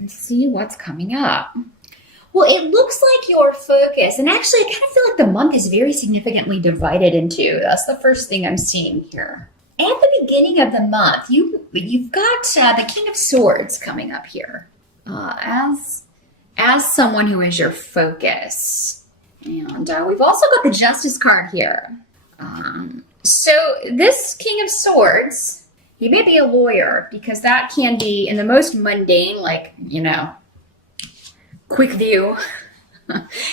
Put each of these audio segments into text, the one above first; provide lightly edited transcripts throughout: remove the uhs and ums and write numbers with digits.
and see what's coming up. Well, it looks like your focus, and actually I kind of feel like the month is very significantly divided in two. That's the first thing I'm seeing here. At the beginning of the month, you've got the King of Swords coming up here as someone who is your focus. And we've also got the Justice card here. So this King of Swords, he may be a lawyer, because that can be in the most mundane, like, quick view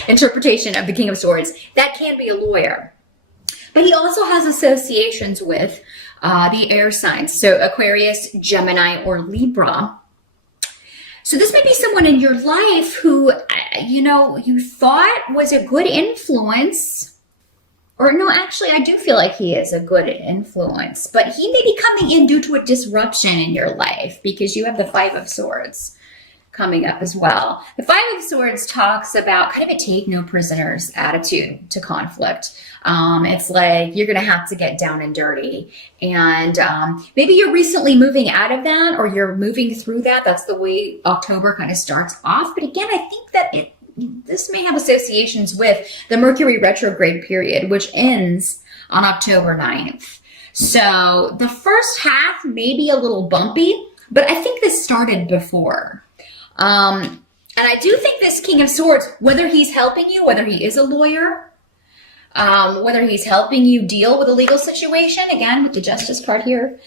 interpretation of the King of Swords. That can be a lawyer. But he also has associations with the air signs. So Aquarius, Gemini, or Libra. So this may be someone in your life who, you thought was a good influence. Or no, actually, I do feel like he is a good influence. But he may be coming in due to a disruption in your life, because you have the Five of Swords coming up as well. The Five of Swords talks about kind of a take no prisoners attitude to conflict. It's like you're going to have to get down and dirty. And maybe you're recently moving out of that, or you're moving through that. That's the way October kind of starts off. But again, I think that this may have associations with the Mercury retrograde period, which ends on October 9th. So the first half may be a little bumpy, but I think this started before. And I do think this King of Swords, whether he's helping you, whether he is a lawyer, whether he's helping you deal with a legal situation, again, with the Justice card here,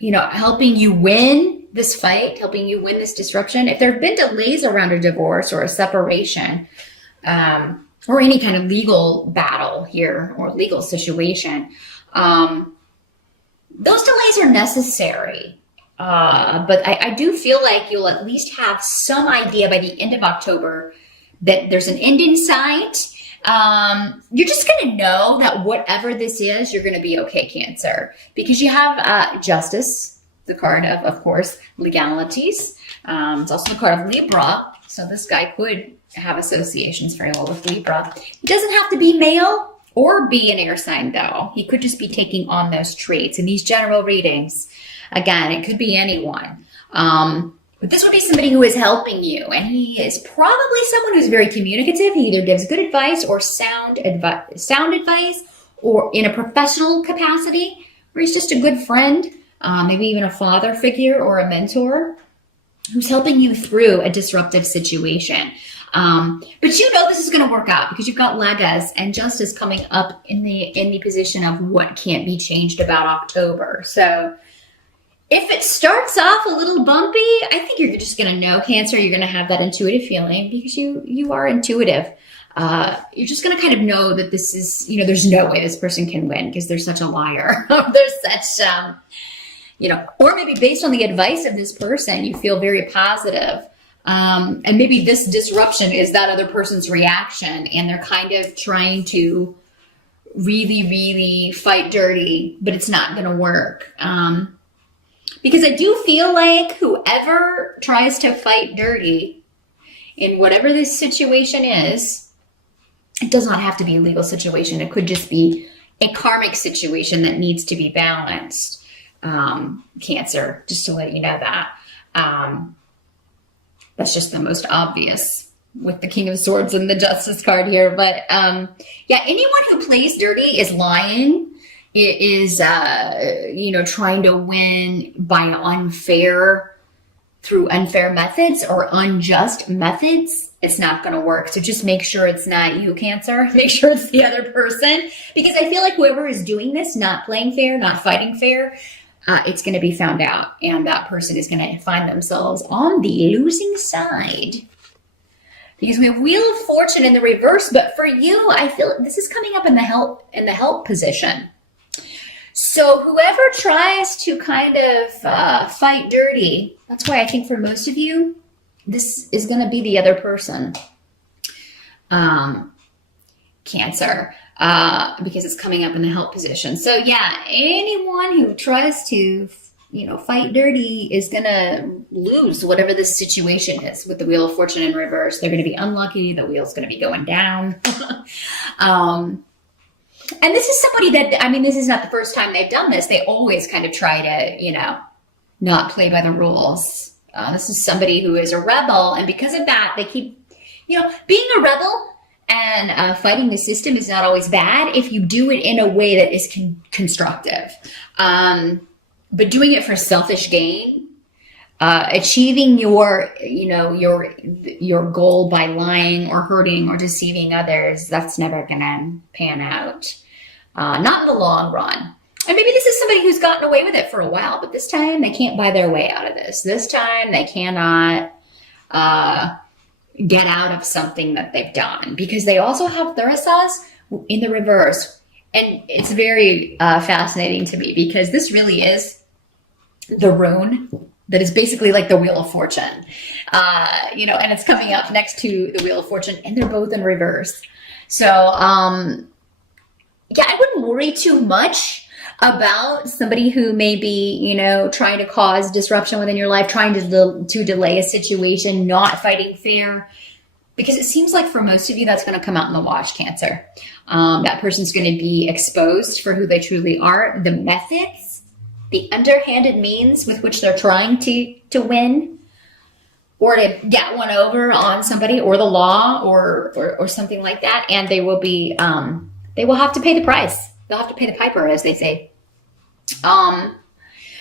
helping you win this fight, helping you win this disruption. If there have been delays around a divorce or a separation, or any kind of legal battle here or legal situation, those delays are necessary. But I do feel like you'll at least have some idea by the end of October that there's an end in sight. You're just going to know that whatever this is, you're going to be okay, Cancer, because you have Justice, the card of course, legalities. It's also the card of Libra. So this guy could have associations very well with Libra. He doesn't have to be male or be an air sign, though. He could just be taking on those traits in these general readings. Again, it could be anyone. But this would be somebody who is helping you. And he is probably someone who's very communicative. He either gives good advice or sound advice, or in a professional capacity, or he's just a good friend, maybe even a father figure or a mentor who's helping you through a disruptive situation. But this is going to work out, because you've got Legas and Justice coming up in the position of what can't be changed about October. So if it starts off a little bumpy, I think you're just going to know, Cancer. You're going to have that intuitive feeling, because you are intuitive. You're just going to kind of know that this is, there's no way this person can win, because they're such a liar. They're such, or maybe based on the advice of this person, you feel very positive. And maybe this disruption is that other person's reaction, and they're kind of trying to really, really fight dirty, but it's not going to work. Because I do feel like whoever tries to fight dirty in whatever this situation is, it does not have to be a legal situation. It could just be a karmic situation that needs to be balanced. Cancer, just to let you know that. That's just the most obvious with the King of Swords and the Justice card here. But anyone who plays dirty is lying. It is, trying to win through unfair methods or unjust methods. It's not going to work. So just make sure it's not you, Cancer. Make sure it's the other person. Because I feel like whoever is doing this, not playing fair, not fighting fair, it's going to be found out. And that person is going to find themselves on the losing side. Because we have Wheel of Fortune in the reverse. But for you, I feel this is coming up in the help position. So whoever tries to kind of fight dirty, that's why I think for most of you, this is going to be the other person, Cancer, because it's coming up in the help position. So anyone who tries to, fight dirty is going to lose whatever the situation is with the Wheel of Fortune in reverse. They're going to be unlucky. The wheel's going to be going down. And this is somebody that, this is not the first time they've done this. They always kind of try to, not play by the rules. This is somebody who is a rebel, and because of that, they keep, being a rebel and fighting the system is not always bad if you do it in a way that is constructive. But doing it for selfish gain, achieving your goal by lying or hurting or deceiving others, that's never gonna pan out. Not in the long run. And maybe this is somebody who's gotten away with it for a while, but this time they can't buy their way out of this. This time they cannot get out of something that they've done, because they also have Thurisaz in the reverse. And it's very fascinating to me, because this really is the rune that is basically like the Wheel of Fortune, and it's coming up next to the Wheel of Fortune, and they're both in reverse. So, I wouldn't worry too much about somebody who may be, trying to cause disruption within your life, trying to delay a situation, not fighting fair, because it seems like for most of you, that's going to come out in the wash, Cancer. That person's going to be exposed for who they truly are, the methods, the underhanded means with which they're trying to win or to get one over on somebody, or the law, or something like that. And they will be, they will have to pay the price. They'll have to pay the piper, as they say. Now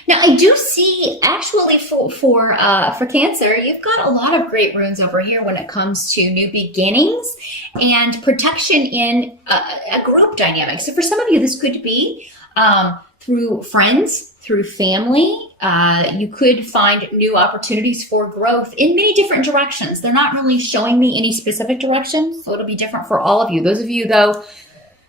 I do see actually for Cancer, you've got a lot of great runes over here when it comes to new beginnings and protection in a group dynamic. So for some of you, this could be through friends, through family. You could find new opportunities for growth in many different directions. They're not really showing me any specific direction, so it'll be different for all of you. Those of you, though,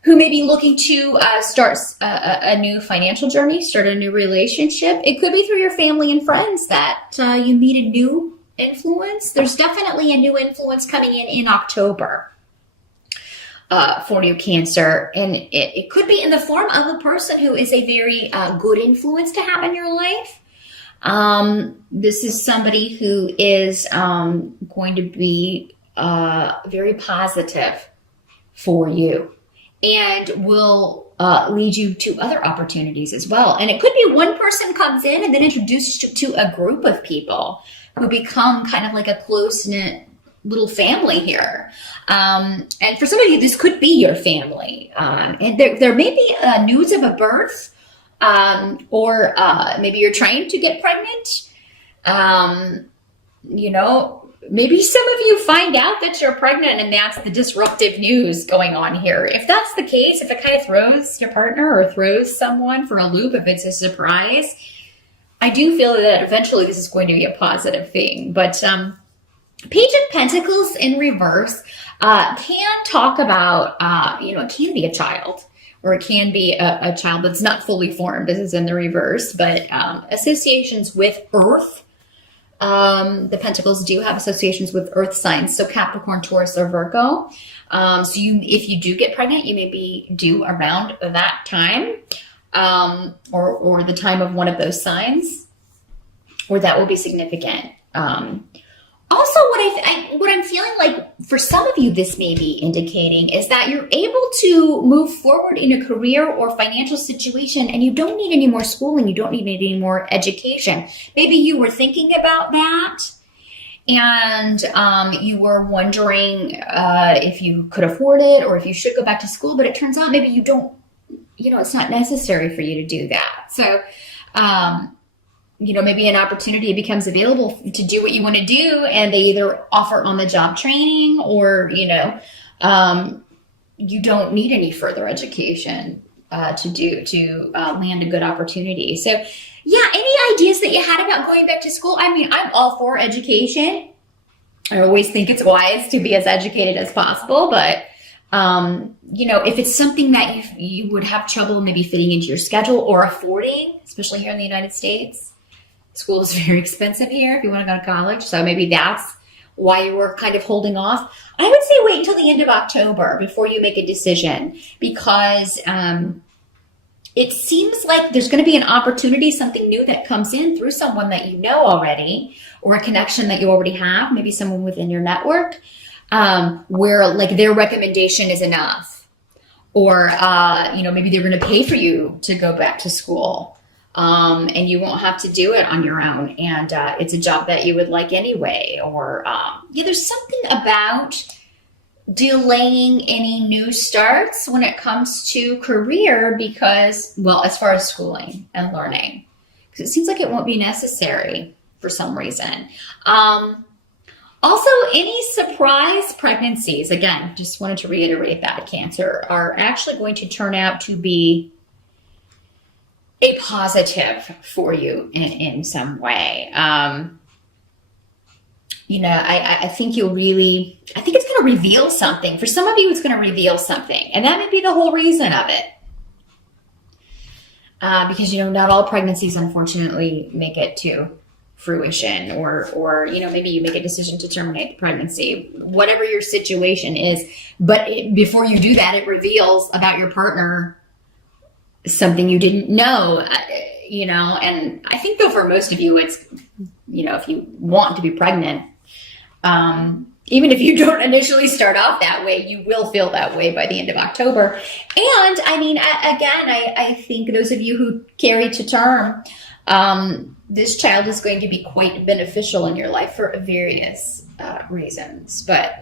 who may be looking to start a new financial journey, start a new relationship. It could be through your family and friends that you meet a new influence. There's definitely a new influence coming in October for you, Cancer. And it could be in the form of a person who is a very good influence to have in your life. This is somebody who is going to be very positive for you, and will lead you to other opportunities as well. And it could be one person comes in and then introduces you to a group of people who become kind of like a close-knit little family here. And for some of you, this could be your family. And there may be news of a birth, or maybe you're trying to get pregnant. Maybe some of you find out that you're pregnant, and that's the disruptive news going on here. If that's the case, if it kind of throws your partner or throws someone for a loop, if it's a surprise, I do feel that eventually this is going to be a positive thing. But Page of Pentacles in reverse can talk about, it can be a child, or it can be a child that's not fully formed. This is in the reverse, but associations with Earth. The Pentacles do have associations with Earth signs, so Capricorn, Taurus, or Virgo. If you do get pregnant, you may be due around that time, or the time of one of those signs, or that will be significant. Also, what I'm feeling like for some of you, this may be indicating is that you're able to move forward in a career or financial situation, and you don't need any more schooling. You don't need any more education. Maybe you were thinking about that, and you were wondering if you could afford it or if you should go back to school, but it turns out maybe you don't, it's not necessary for you to do that. So, maybe an opportunity becomes available to do what you want to do, and they either offer on-the-job training, or, you don't need any further education to land a good opportunity. So, any ideas that you had about going back to school? I mean, I'm all for education. I always think it's wise to be as educated as possible, but if it's something that you would have trouble maybe fitting into your schedule or affording, especially here in the United States. School is very expensive here if you want to go to college. So maybe that's why you were kind of holding off. I would say wait until the end of October before you make a decision, because it seems like there's going to be an opportunity, something new that comes in through someone that you know already, or a connection that you already have, maybe someone within your network, where like their recommendation is enough, or maybe they're going to pay for you to go back to school. and you won't have to do it on your own. And it's a job that you would like anyway. Or yeah, there's something about delaying any new starts when it comes to career because, well, as far as schooling and learning, because it seems like it won't be necessary for some reason. Also, any surprise pregnancies, again, just wanted to reiterate that, Cancer, are actually going to turn out to be a positive for you in some way. You know, I think you'll really, I think it's going to reveal something. For some of you, it's going to reveal something. And that may be the whole reason of it. Because, you know, not all pregnancies, unfortunately, make it to fruition, or you know, maybe you make a decision to terminate the pregnancy, whatever your situation is. But before you do that, it reveals about your partner something you didn't know, you know. And I think though for most of you, it's, you know, if you want to be pregnant, even if you don't initially start off that way, you will feel that way by the end of October. And I mean, again, I think those of you who carry to term, this child is going to be quite beneficial in your life for various reasons. But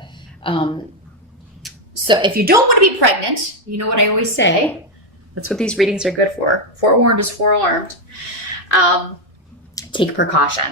so if you don't want to be pregnant, you know what I always say, that's what these readings are good for. Forewarned is forearmed. Take precaution.